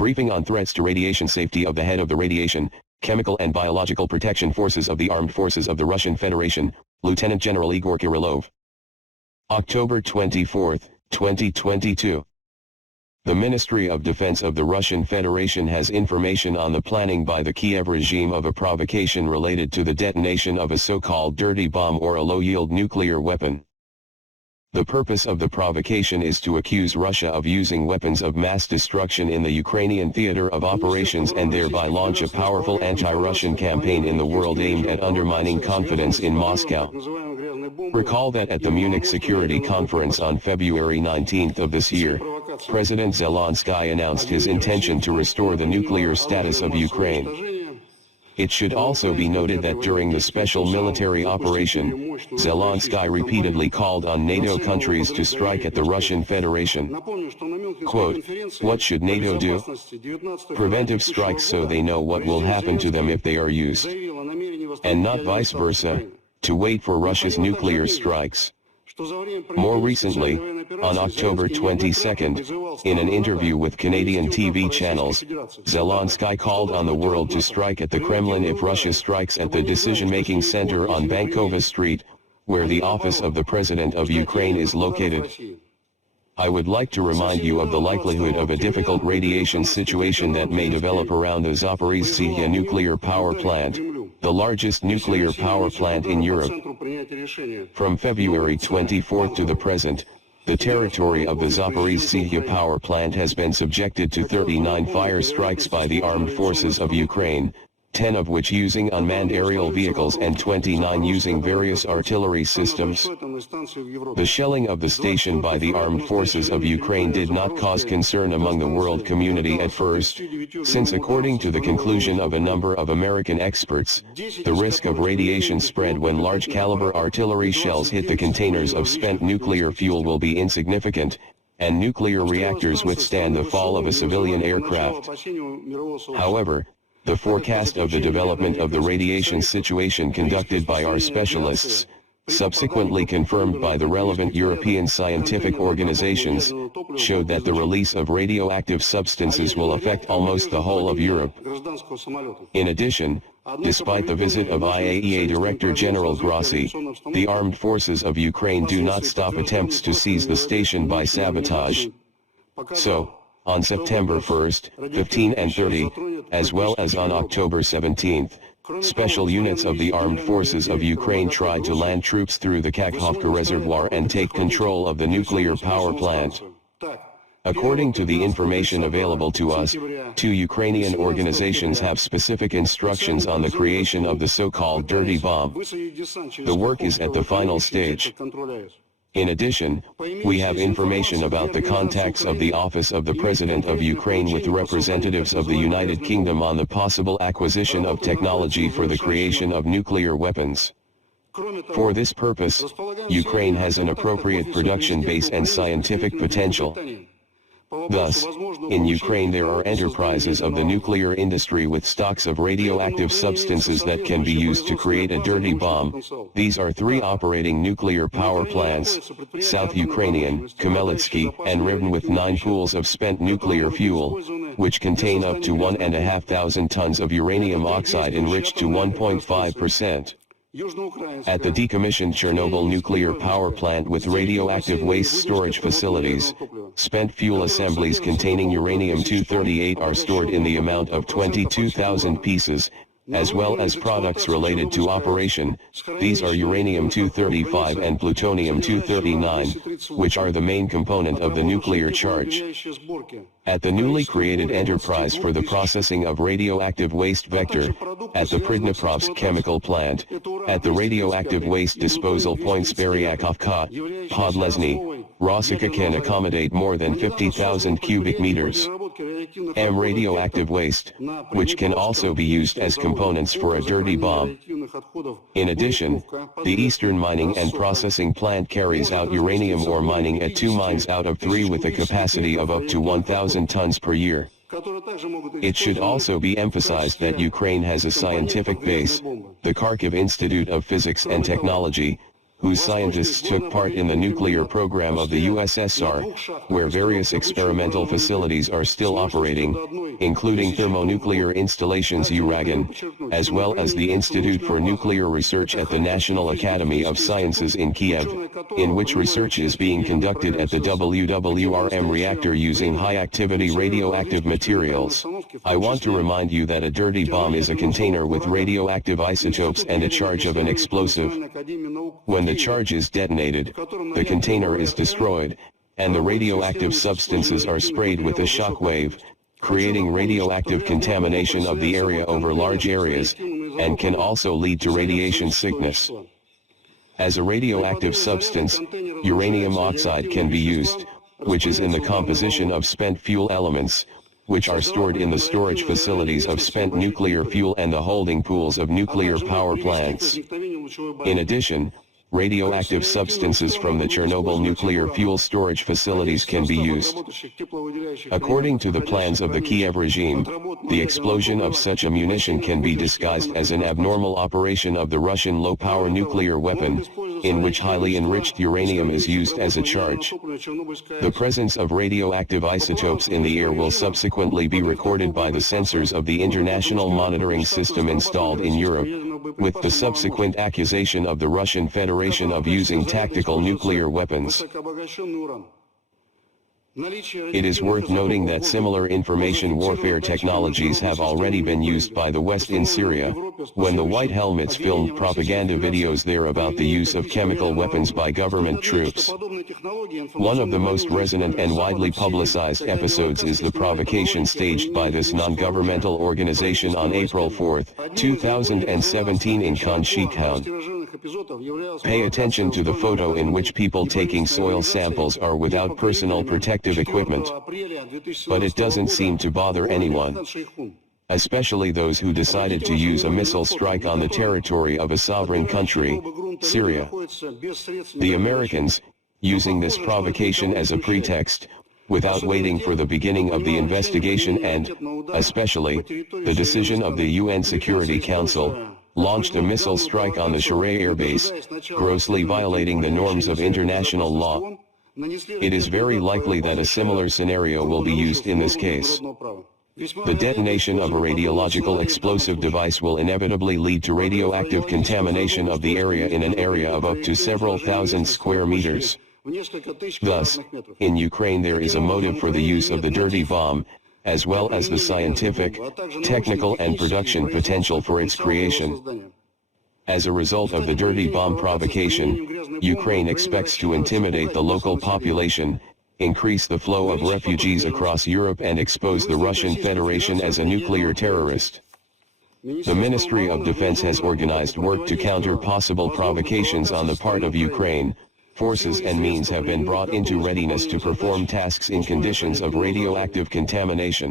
Briefing on threats to radiation safety of the head of the Radiation, Chemical and Biological Protection Forces of the Armed Forces of the Russian Federation, Lieutenant General Igor Kirilov. October 24, 2022. The Ministry of Defense of the Russian Federation has information on the planning by the Kiev regime of a provocation related to the detonation of a so-called dirty bomb or a low-yield nuclear weapon. The purpose of the provocation is to accuse Russia of using weapons of mass destruction in the Ukrainian theater of operations and thereby launch a powerful anti-Russian campaign in the world aimed at undermining confidence in Moscow. Recall that at the Munich Security Conference on February 19 of this year, President Zelensky announced his intention to restore the nuclear status of Ukraine. It should also be noted that during the special military operation, Zelensky repeatedly called on NATO countries to strike at the Russian Federation. Quote, "What should NATO do? Preventive strikes so they know what will happen to them if they are used. And not vice versa, to wait for Russia's nuclear strikes." More recently, on October 22, in an interview with Canadian TV channels, Zelensky called on the world to strike at the Kremlin if Russia strikes at the decision-making center on Bankova Street, where the office of the President of Ukraine is located. I would like to remind you of the likelihood of a difficult radiation situation that may develop around the Zaporizhzhia nuclear power plant, the largest nuclear power plant in Europe. From February 24 to the present, the territory of the Zaporizhzhia power plant has been subjected to 39 fire strikes by the armed forces of Ukraine, 10 of which using unmanned aerial vehicles and 29 using various artillery systems. The shelling of the station by the armed forces of Ukraine did not cause concern among the world community at first, since according to the conclusion of a number of American experts, the risk of radiation spread when large-caliber artillery shells hit the containers of spent nuclear fuel will be insignificant, and nuclear reactors withstand the fall of a civilian aircraft. However, the forecast of the development of the radiation situation conducted by our specialists, subsequently confirmed by the relevant European scientific organizations, showed that the release of radioactive substances will affect almost the whole of Europe. In addition, despite the visit of IAEA Director General Grossi, the armed forces of Ukraine do not stop attempts to seize the station by sabotage. So, on September 1, 15 and 30, as well as on October 17, special units of the armed forces of Ukraine tried to land troops through the Kakhovka reservoir and take control of the nuclear power plant. According to the information available to us, 2 Ukrainian organizations have specific instructions on the creation of the so-called dirty bomb. The work is at the final stage. In addition, we have information about the contacts of the Office of the President of Ukraine with representatives of the United Kingdom on the possible acquisition of technology for the creation of nuclear weapons. For this purpose, Ukraine has an appropriate production base and scientific potential. Thus, in Ukraine there are enterprises of the nuclear industry with stocks of radioactive substances that can be used to create a dirty bomb. These are 3 operating nuclear power plants, South Ukrainian, Khmelnytsky, and Rivne, with 9 pools of spent nuclear fuel, which contain up to 1,500 tons of uranium oxide enriched to 1.5%. At the decommissioned Chernobyl nuclear power plant with radioactive waste storage facilities, spent fuel assemblies containing uranium-238 are stored in the amount of 22,000 pieces, as well as products related to operation. These are uranium-235 and plutonium-239, which are the main component of the nuclear charge. At the newly created enterprise for the processing of radioactive waste vector, at the Pridniprovsk chemical plant, at the radioactive waste disposal points Beryakovka, Podlesny, Rossika can accommodate more than 50,000 cubic meters. Radioactive waste, which can also be used as components for a dirty bomb. In addition, the Eastern Mining and Processing Plant carries out uranium ore mining at 2 mines out of 3 with a capacity of up to 1,000 tons per year. It should also be emphasized that Ukraine has a scientific base, the Kharkiv Institute of Physics and Technology, whose scientists took part in the nuclear program of the USSR, where various experimental facilities are still operating, including thermonuclear installations Uragan, as well as the Institute for Nuclear Research at the National Academy of Sciences in Kiev, in which research is being conducted at the WWRM reactor using high-activity radioactive materials. I want to remind you that a dirty bomb is a container with radioactive isotopes and a charge of an explosive. When the charge is detonated, the container is destroyed, and the radioactive substances are sprayed with a shock wave, creating radioactive contamination of the area over large areas, and can also lead to radiation sickness. As a radioactive substance, uranium oxide can be used, which is in the composition of spent fuel elements, which are stored in the storage facilities of spent nuclear fuel and the holding pools of nuclear power plants. In addition, radioactive substances from the Chernobyl nuclear fuel storage facilities can be used. According to the plans of the Kiev regime, the explosion of such ammunition can be disguised as an abnormal operation of the Russian low-power nuclear weapon, in which highly enriched uranium is used as a charge. The presence of radioactive isotopes in the air will subsequently be recorded by the sensors of the international monitoring system installed in Europe, with the subsequent accusation of the Russian Federation of using tactical nuclear weapons. It is worth noting that similar information warfare technologies have already been used by the West in Syria, when the White Helmets filmed propaganda videos there about the use of chemical weapons by government troops. One of the most resonant and widely publicized episodes is the provocation staged by this non-governmental organization on April 4, 2017 in Khan. Pay attention to the photo in which people taking soil samples are without personal protective equipment. But it doesn't seem to bother anyone, especially those who decided to use a missile strike on the territory of a sovereign country, Syria. The Americans, using this provocation as a pretext, without waiting for the beginning of the investigation and, especially, the decision of the UN Security Council, launched a missile strike on the Sharay airbase, grossly violating the norms of international law. It is very likely that a similar scenario will be used in this case. The detonation of a radiological explosive device will inevitably lead to radioactive contamination of the area in an area of up to several thousand square meters. Thus, in Ukraine there is a motive for the use of the dirty bomb, as well as the scientific, technical and production potential for its creation. As a result of the dirty bomb provocation, Ukraine expects to intimidate the local population, increase the flow of refugees across Europe and expose the Russian Federation as a nuclear terrorist. The Ministry of Defense has organized work to counter possible provocations on the part of Ukraine. Forces and means have been brought into readiness to perform tasks in conditions of radioactive contamination.